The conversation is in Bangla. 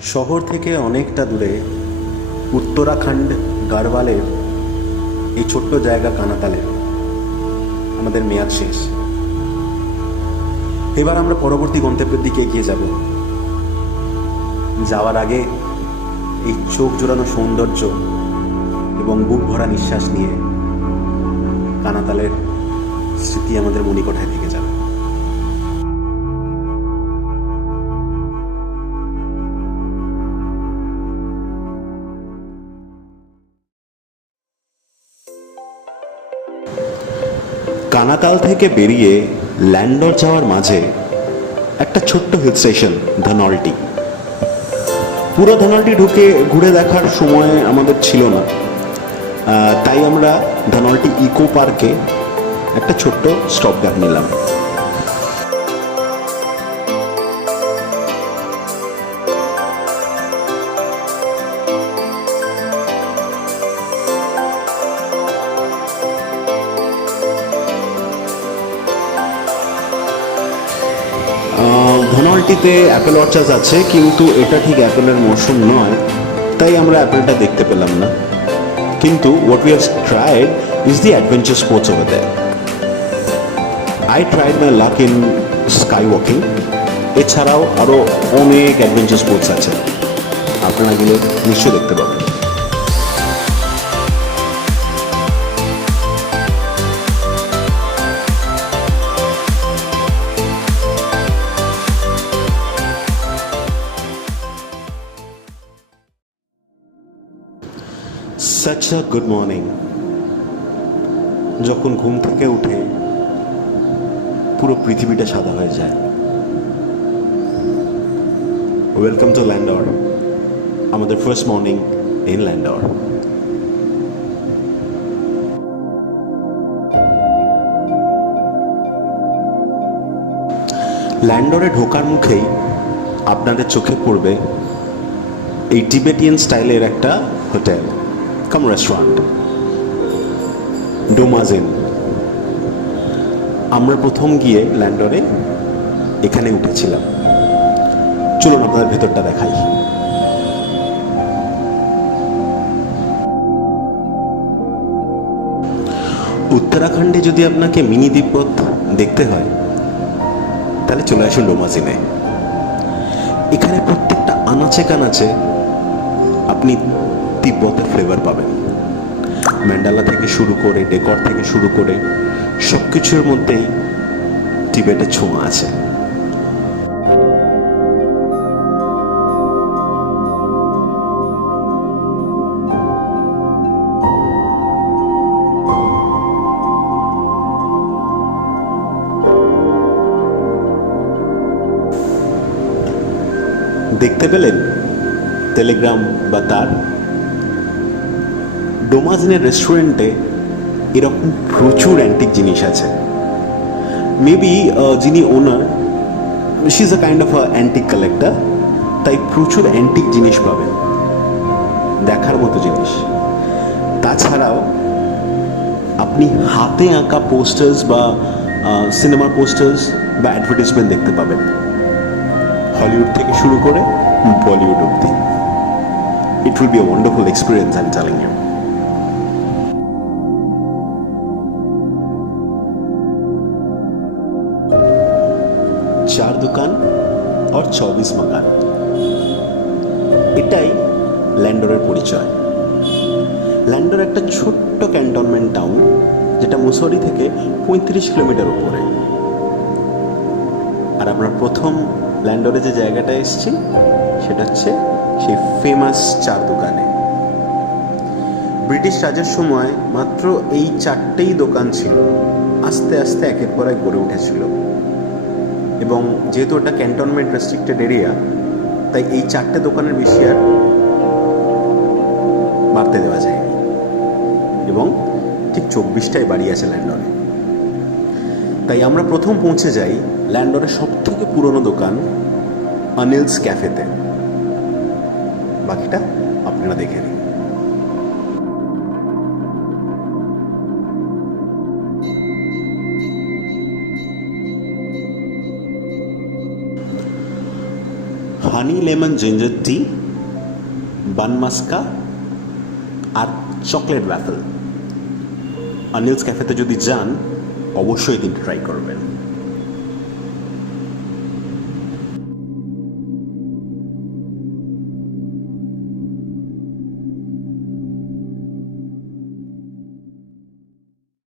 শহর থেকে অনেকটা দূরে উত্তরাখণ্ড গাড়ওয়ালের এই ছোট্ট জায়গা কানাতালের আমাদের মেয়াদ শেষ। এবার আমরা পরবর্তী গন্তব্যের দিকে এগিয়ে যাব। যাওয়ার আগে এই চোখ জোড়ানো সৌন্দর্য এবং বুক ভরা নিঃশ্বাস নিয়ে কানাতালের স্মৃতি আমাদের মণিকোঠায় থেকে যাবে। কানাতাল থেকে বেরিয়ে ল্যান্ডর যাওয়ার মাঝে একটা ছোট্ট হিল স্টেশন ধনল্টি। পুরো ধনল্টি ঢুকে ঘুরে দেখার সময় আমাদের ছিল না, তাই আমরা ধনল্টি ইকো পার্কে একটা ছোট্ট স্টপ গ্যাপ নিলাম। ধনল্টিতে অ্যাপেল অর্চার্ড আছে, কিন্তু এটা ঠিক অ্যাপেলের মরশুম নয়, তাই আমরা অ্যাপেলটা দেখতে পেলাম না। কিন্তু what we have tried is the adventure sports over there. I tried my luck in skywalking. এছাড়াও আরও অনেক অ্যাডভেঞ্চার স্পোর্টস আছে, আপনারা গেলে নিশ্চয়ই দেখতে পাবেন। Such a good morning. যখন ঘুম থেকে উঠে পুরো পৃথিবীটা সাদা হয়ে যায়। ওয়েলকাম টু ল্যান্ডর, আমাদের ফার্স্ট মর্নিং ইন ল্যান্ডর। ল্যান্ডরে ঢোকার মুখেই আপনাদের চোখে পড়বে এই টিবেটিয়ান স্টাইলের একটা হোটেল কাম রেস্টুরেন্ট, ডোমাজিন। আমরা প্রথম গিয়ে ল্যান্ডরে এখানে উঠেছিলাম। চলুন আপনাদের ভেতরটা দেখাই। উত্তরাখণ্ডে যদি আপনাকে মিনি তিব্বত দেখতে হয় তাহলে চলে আসুন ডোমাজিনে। এখানে প্রত্যেকটা আনাচে কানাচে আপনি তিব্বতের ফ্লেভার পাবেন। ম্যান্ডালা থেকে শুরু করে, ডেকর থেকে শুরু করে সব কিছুর মধ্যেই টিবেটের ছোঁয়া আছে। দেখতে পেলেন টেলিগ্রাম বা তার? ডোমাজিনের রেস্টুরেন্টে এরকম প্রচুর অ্যান্টিক জিনিস আছে। মেবি যিনি owner, she is a kind of antique collector, তাই প্রচুর অ্যান্টিক জিনিস পাবেন, দেখার মতো জিনিস। তাছাড়াও আপনি হাতে আঁকা পোস্টার্স বা সিনেমার পোস্টার্স বা অ্যাডভার্টাইজমেন্ট দেখতে পাবেন, হলিউড থেকে শুরু করে বলিউড অব্দি। It will be a wonderful experience, I'm telling you. চার দোকান আর 24 মাকান, এটাই ল্যান্ডরের পরিচয়। ল্যান্ডর একটা ছোট্ট ক্যান্টনমেন্ট টাউন, যেটা মুসৌরি থেকে 35 কিলোমিটার উপরে। আর আমরা প্রথম ল্যান্ডরে যে জায়গাটা এসেছি সেটা হচ্ছে সেই ফেমাস চার দোকানে। ব্রিটিশ রাজের সময় মাত্র এই চারটেই দোকান ছিল, আস্তে আস্তে একের পর এক গড়ে উঠেছিল। এবং যেহেতু এটা ক্যান্টনমেন্ট রেস্ট্রিক্টেড এরিয়া, তাই এই চারটে দোকানের বেশি আর বাড়তে দেওয়া যায়নি। এবং ঠিক 24টাই বাড়ি আছে ল্যান্ডরে। তাই আমরা প্রথম পৌঁছে যাই ল্যান্ডরের সব থেকে পুরনো দোকান অনিলস ক্যাফেতে। বাকিটা আপনারা দেখে নিন। হানি লেমন জিঞ্জার টি, বান মাস্কা আর চকলেট ওয়াফেল। অনিলস ক্যাফেতে যদি যান অবশ্যই দিন ট্রাই করবেন।